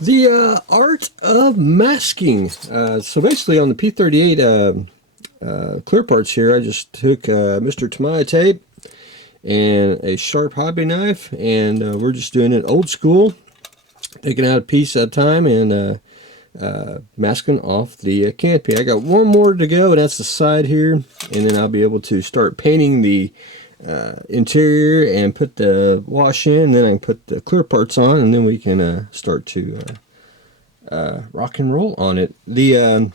The art of masking. So basically on the P38 clear parts here, I just took Mr. Tamaya tape and a sharp hobby knife, and we're just doing it old school, taking out a piece at a time and masking off the canopy. I got one more to go, and that's the side here, and then I'll be able to start painting the interior and put the wash in, and then I can put the clear parts on, and then we can start to rock and roll on it. The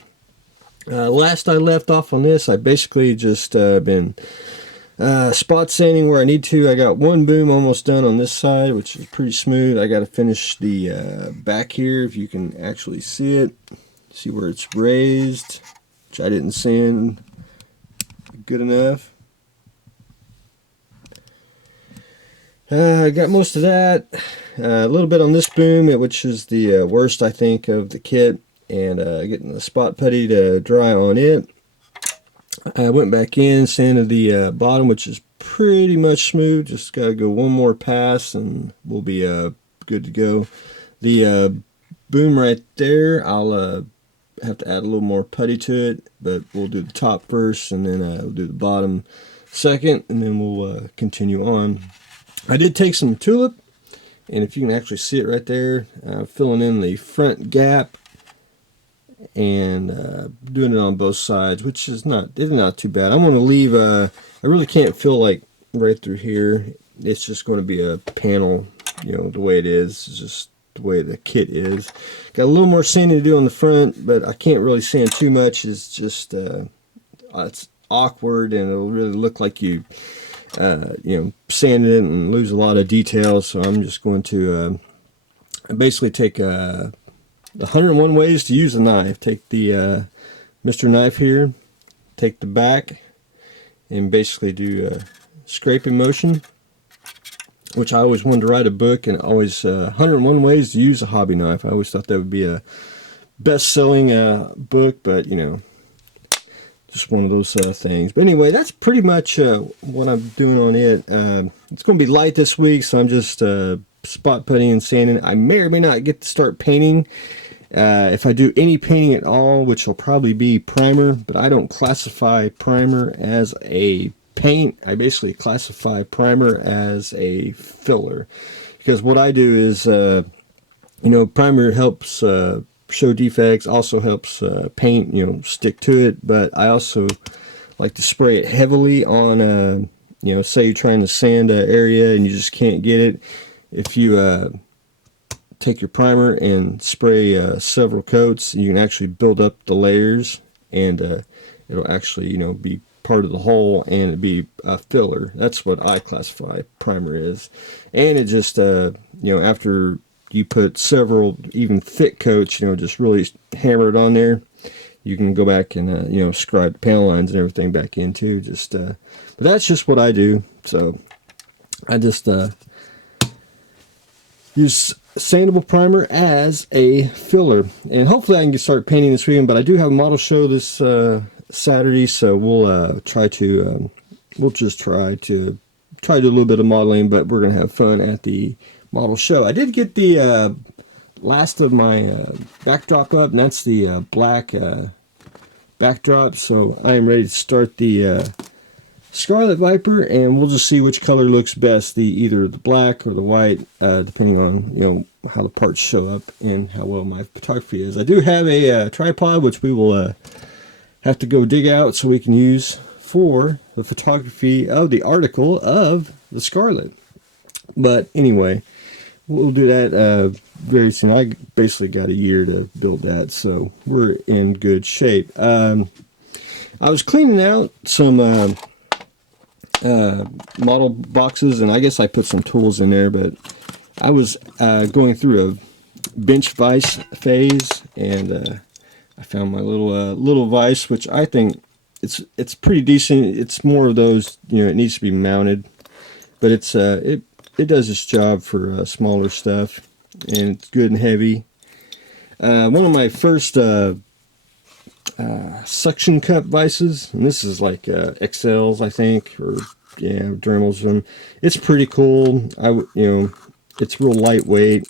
last I left off on this, I basically just been spot sanding where I need to. I got one boom almost done on this side, which is pretty smooth. I got to finish the back here, if you can actually see it. See where it's raised, which I didn't sand good enough. I got most of that. A little bit on this boom, which is the worst, I think, of the kit, and getting the spot putty to dry on it. I went back in, sanded the bottom, which is pretty much smooth. Just got to go one more pass, and we'll be good to go. The boom right there, I'll have to add a little more putty to it, but we'll do the top first, and then we'll do the bottom second, and then we'll continue on. I did take some Tulip, and if you can actually see it right there, filling in the front gap and doing it on both sides, which is not too bad. I'm going to leave, I really can't fill like right through here. It's just going to be a panel, you know, the way it is. It's just the way the kit is. Got a little more sanding to do on the front, but I can't really sand too much. It's just, it's awkward, and it'll really look like you sand it and lose a lot of details. So I'm just going to basically take 101 ways to use a knife. Take the Mr. Knife here, take the back, and basically do a scraping motion, which I always wanted to write a book, and always 101 ways to use a hobby knife. I always thought that would be a best-selling book, but you know, just one of those things. But anyway, that's pretty much what I'm doing on it. It's going to be light this week, so I'm just spot putting and sanding. I may or may not get to start painting. If I do any painting at all, which will probably be primer, but I don't classify primer as a paint. I basically classify primer as a filler, because what I do is, primer helps show defects, also helps paint, stick to it, but I also like to spray it heavily on, say you're trying to sand an area and you just can't get it. If you take your primer and spray several coats, you can actually build up the layers, and it'll actually, be part of the whole, and it'd be a filler. That's what I classify primer is. And it just, after you put several even thick coats, just really hammer it on there, you can go back and scribe the panel lines and everything back in too. But that's just what I do. So I just use sandable primer as a filler, and hopefully I can start painting this weekend. But I do have a model show this Saturday, so we'll try to do a little bit of modeling, but we're gonna have fun at the model show. I did get the last of my backdrop up, and that's the black backdrop, so I am ready to start the Scarlet Viper, and we'll just see which color looks best, either the black or the white, depending on how the parts show up and how well my photography is. I do have a tripod, which we will have to go dig out so we can use for the photography of the article of the Scarlet. But anyway, we'll do that very soon. I basically got a year to build that, so we're in good shape. I was cleaning out some model boxes, and I guess I put some tools in there, but I was going through a bench vise phase, and I found my little vise, which I think it's pretty decent. It's more of those, it needs to be mounted, but it does its job for smaller stuff, and it's good and heavy. One of my first suction cup vices, and this is like XLs, I think, or Dremels. And it's pretty cool. It's real lightweight,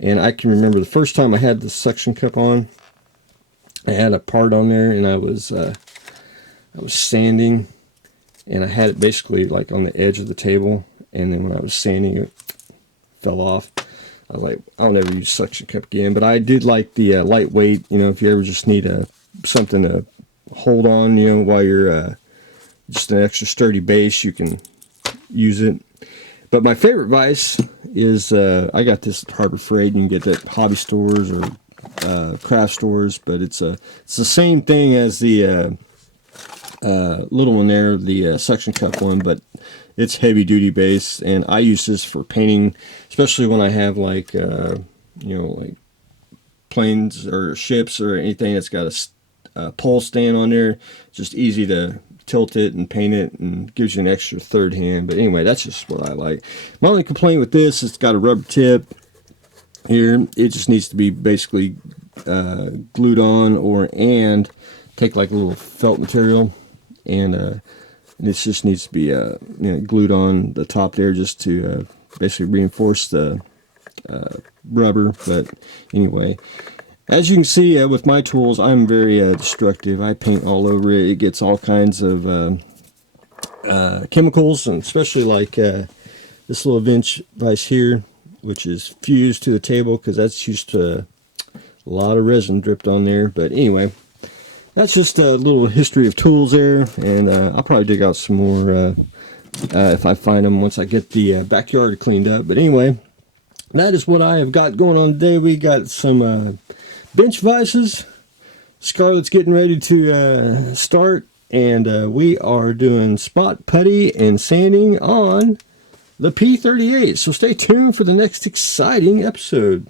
And I can remember the first time I had the suction cup on, I had a part on there, and I was sanding, and I had it basically like on the edge of the table, and then when I was sanding, it fell off. I was like, I'll never use suction cup again. But I did like the lightweight, you know, if you ever just need something to hold on, you know, while you're just an extra sturdy base, you can use it. But my favorite vise is, I got this at Harbor Freight. You can get it at hobby stores or craft stores, but it's the same thing as the little one there, the suction cup one, but it's heavy duty base, and I use this for painting, especially when I have like you know, like planes or ships or anything that's got a pole stand on there. Just easy to tilt it and paint it, and gives you an extra third hand. But anyway, that's just what I like. My only complaint with this is it's got a rubber tip here. It just needs to be basically glued on, and take like a little felt material, and this just needs to be you know, glued on the top there, just to basically reinforce the rubber. But anyway, as you can see, with my tools, I'm very destructive. I paint all over it. It gets all kinds of chemicals, and especially like this little vise here, which is fused to the table, because that's used to a lot of resin dripped on there. But anyway, that's just a little history of tools there, and I'll probably dig out some more if I find them once I get the backyard cleaned up. But anyway, that is what I have got going on today. We got some bench vices. Scarlett's getting ready to start, and we are doing spot putty and sanding on the P38. So stay tuned for the next exciting episode.